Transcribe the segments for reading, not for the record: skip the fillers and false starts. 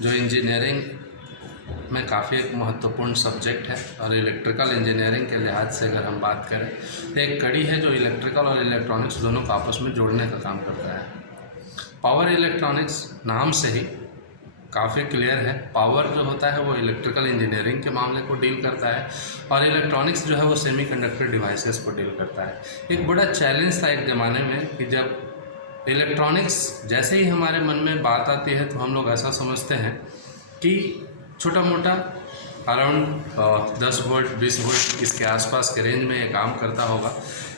जो इंजीनियरिंग में काफ़ी एक महत्वपूर्ण सब्जेक्ट है और इलेक्ट्रिकल इंजीनियरिंग के लिहाज से अगर हम बात करें तो एक कड़ी है जो इलेक्ट्रिकल और इलेक्ट्रॉनिक्स दोनों को आपस में जोड़ने का काम करता है। पावर इलेक्ट्रॉनिक्स नाम से ही काफ़ी क्लियर है। पावर जो होता है वो इलेक्ट्रिकल इंजीनियरिंग के मामले को डील करता है और इलेक्ट्रॉनिक्स जो है वो सेमीकंडक्टर डिवाइसेस को डील करता है। एक बड़ा चैलेंज था एक ज़माने में कि जब इलेक्ट्रॉनिक्स जैसे ही हमारे मन में बात आती है तो हम लोग ऐसा समझते हैं कि छोटा मोटा अराउंड 10 वोल्ट 20 वोल्ट इसके आसपास के रेंज में ये काम करता होगा।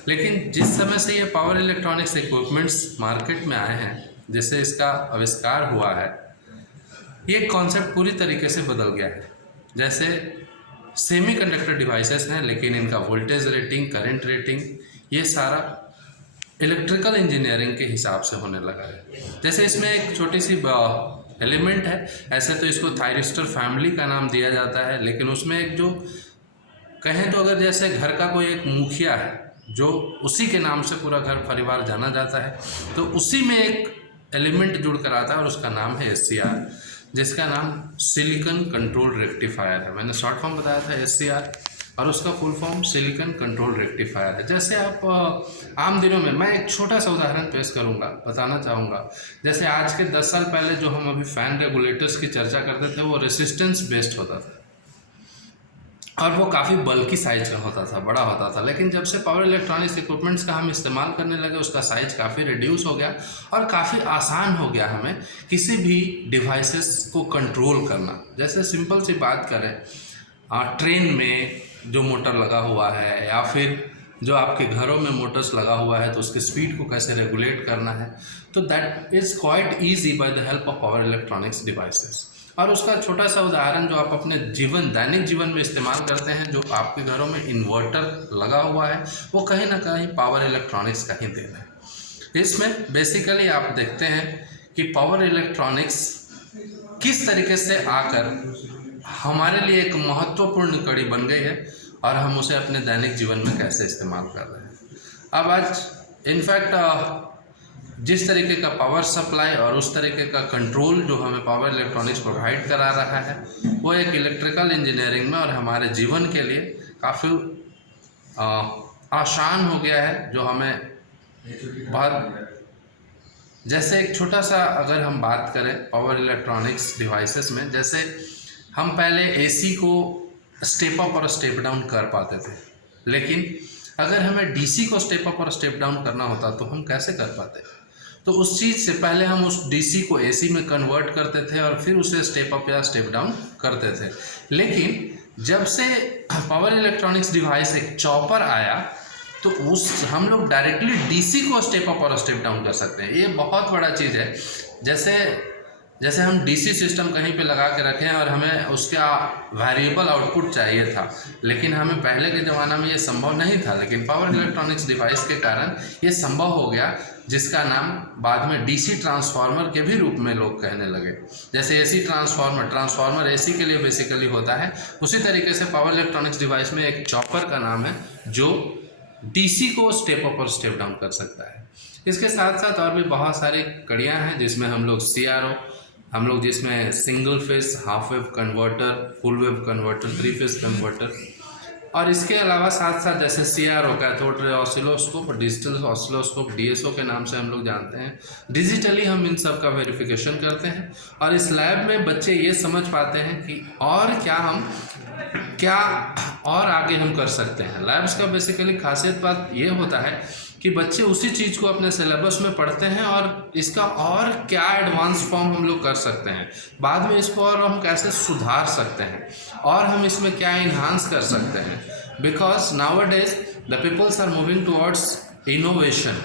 लेकिन जिस समय से ये पावर इलेक्ट्रॉनिक्स इक्विपमेंट्स मार्केट में आए हैं, जिससे इसका आविष्कार हुआ है, ये कॉन्सेप्ट पूरी तरीके से बदल गया है। जैसे सेमीकंडक्टर डिवाइसेस हैं लेकिन इनका वोल्टेज रेटिंग, करंट रेटिंग, ये सारा इलेक्ट्रिकल इंजीनियरिंग के हिसाब से होने लगा है। जैसे इसमें एक छोटी सी एलिमेंट है, ऐसे तो इसको थायरिस्टर फैमिली का नाम दिया जाता है, लेकिन उसमें एक जो कहें तो अगर जैसे घर का कोई एक मुखिया है जो उसी के नाम से पूरा घर परिवार जाना जाता है, तो उसी में एक एलिमेंट जुड़ कर आता है और उसका नाम है SCR, जिसका नाम सिलिकॉन कंट्रोल रेक्टिफायर है। मैंने शॉर्ट फॉर्म बताया था SCR और उसका full form silicon control rectifier है। जैसे आप आम दिनों में, मैं एक छोटा सा उदाहरण पेश करूंगा, बताना चाहूँगा। जैसे आज के 10 साल पहले जो हम अभी फ़ैन रेगुलेटर्स की चर्चा करते थे वो रेसिस्टेंस बेस्ड होता था और वो काफ़ी बल्कि साइज का होता था, बड़ा होता था। लेकिन जब से पावर इलेक्ट्रॉनिक्स इक्विपमेंट्स का हम इस्तेमाल करने लगे, उसका साइज काफ़ी रिड्यूस हो गया और काफ़ी आसान हो गया हमें किसी भी डिवाइसेस को कंट्रोल करना। जैसे सिंपल सी बात करें, ट्रेन में जो मोटर लगा हुआ है या फिर जो आपके घरों में मोटर्स लगा हुआ है तो उसके स्पीड को कैसे रेगुलेट करना है, तो that is quite easy by the help of power electronics devices. और उसका छोटा सा उदाहरण जो आप अपने दैनिक जीवन में इस्तेमाल करते हैं, जो आपके घरों में इन्वर्टर लगा हुआ है, वो कहीं ना कहीं पावर इलेक्ट्रॉनिक्स का ही देन है। इसमें बेसिकली आप देखते हैं कि पावर इलेक्ट्रॉनिक्स किस तरीके से आकर हमारे लिए एक महत्वपूर्ण कड़ी बन गई है और हम उसे अपने दैनिक जीवन में कैसे इस्तेमाल कर रहे हैं। अब आज इनफैक्ट जिस तरीके का पावर सप्लाई और उस तरीके का कंट्रोल जो हमें पावर इलेक्ट्रॉनिक्स प्रोवाइड करा रहा है, वो एक इलेक्ट्रिकल इंजीनियरिंग में और हमारे जीवन के लिए काफ़ी आसान हो गया है, जो हमें बहुत, जैसे एक छोटा सा अगर हम बात करें पावर इलेक्ट्रॉनिक्स डिवाइसेस में, जैसे हम पहले AC को स्टेप अप और स्टेप डाउन कर पाते थे, लेकिन अगर हमें DC को स्टेप अप और स्टेप डाउन करना होता तो हम कैसे कर पाते? तो उस चीज़ से पहले हम उस DC को AC में कन्वर्ट करते थे और फिर उसे स्टेप अप या स्टेप डाउन करते थे। लेकिन जब से पावर इलेक्ट्रॉनिक्स डिवाइस एक चॉपर आया तो हम लोग डायरेक्टली DC को स्टेप अप और स्टेप डाउन कर सकते हैं। ये बहुत बड़ा चीज़ है। जैसे हम DC सिस्टम कहीं पे लगा के रखें और हमें उसका वेरिएबल आउटपुट चाहिए था, लेकिन हमें पहले के ज़माना में ये संभव नहीं था, लेकिन पावर इलेक्ट्रॉनिक्स डिवाइस के कारण ये संभव हो गया, जिसका नाम बाद में DC ट्रांसफार्मर के भी रूप में लोग कहने लगे। जैसे AC ट्रांसफार्मर AC के लिए बेसिकली होता है, उसी तरीके से पावर इलेक्ट्रॉनिक्स डिवाइस में एक चॉपर का नाम है जो DC को स्टेप अप और स्टेप डाउन कर सकता है। इसके साथ साथ और भी बहुत सारी कड़ियाँ हैं जिसमें हम लोग जिसमें single phase, half wave converter, full wave converter, 3 face converter, और इसके अलावा साथ साथ जैसे CRO कैथोड रे ऑसिलोस्कोप और डिजिटल ऑसिलोस्कोप DSO के नाम से हम लोग जानते हैं। डिजिटली हम इन सब का वेरिफिकेशन करते हैं और इस लैब में बच्चे ये समझ पाते हैं कि और क्या और आगे हम कर सकते हैं। लैब्स का बेसिकली खासियत बात ये होता है कि बच्चे उसी चीज़ को अपने सिलेबस में पढ़ते हैं और इसका और क्या एडवांस फॉर्म हम लोग कर सकते हैं, बाद में इसको और हम कैसे सुधार सकते हैं और हम इसमें क्या इन्हांस कर सकते हैं। Because nowadays the peoples are moving towards innovation,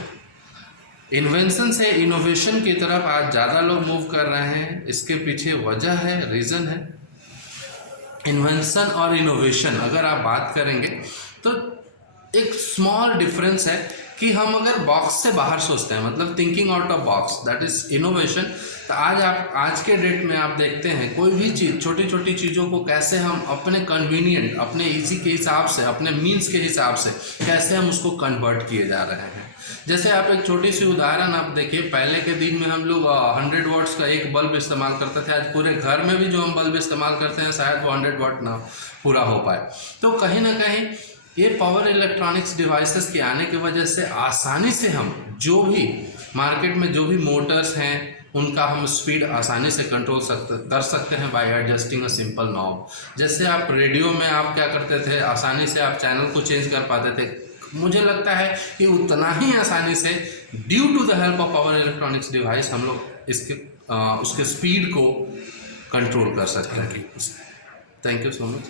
invention से इनोवेशन की तरफ आज ज़्यादा लोग मूव कर रहे हैं। इसके पीछे वजह है, रीज़न है। इन्वेंशन और इनोवेशन अगर आप बात करेंगे तो एक स्मॉल डिफरेंस है कि हम अगर बॉक्स से बाहर सोचते हैं, मतलब thinking out of box, that is innovation. तो आज के डेट में आप देखते हैं कोई भी चीज़, छोटी छोटी चीज़ों को कैसे हम अपने कन्वीनियंट, अपने इजी के हिसाब से, अपने मीन्स के हिसाब से कैसे हम उसको कन्वर्ट किए जा रहे हैं। जैसे आप एक छोटी सी उदाहरण आप देखिए, पहले के दिन में हम लोग 100 वाट्स का एक बल्ब इस्तेमाल करते थे। आज पूरे घर में भी जो हम बल्ब इस्तेमाल करते हैं शायद वो 100 वाट ना पूरा हो पाए। तो कहीं ना कहीं ये पावर इलेक्ट्रॉनिक्स डिवाइसेस के आने की वजह से आसानी से हम जो भी मार्केट में जो भी मोटर्स हैं उनका हम स्पीड आसानी से कंट्रोल कर सकते हैं bye adjusting a simple knob. जैसे आप रेडियो में आप क्या करते थे, आसानी से आप चैनल को चेंज कर पाते थे। मुझे लगता है कि उतना ही आसानी से due to the help of power electronics device हम लोग उसके स्पीड को कंट्रोल कर सकते हैं। Thank you so much.